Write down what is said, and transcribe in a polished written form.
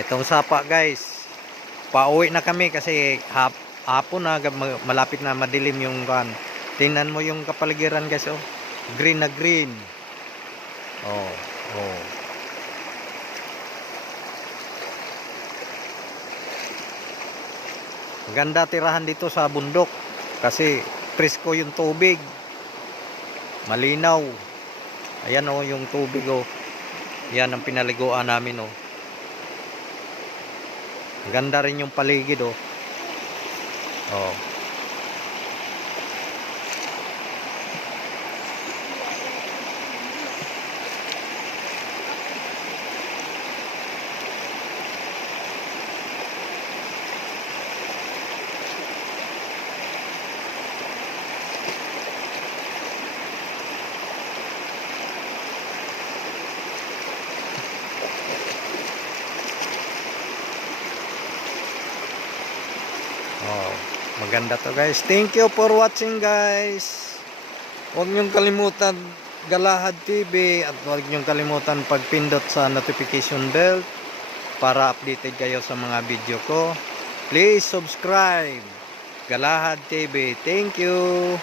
Itong sapa guys. Pauwi na kami kasi hapon na, malapit na madilim yung kan. Tingnan mo yung kapaligiran guys, oh. Green na green. Oh, oh. Ganda tirahan dito sa bundok kasi presko yung tubig. Malinaw. Ayan oh yung tubig oh. Yan ang pinaliguan namin oh. Ganda rin yung paligid oh. Oh. Oh, maganda to guys. Thank you for watching guys. Huwag niyong kalimutan Galahad TV at huwag niyong kalimutan pagpindot sa notification bell para updated kayo sa mga video ko. Please subscribe Galahad TV. Thank you.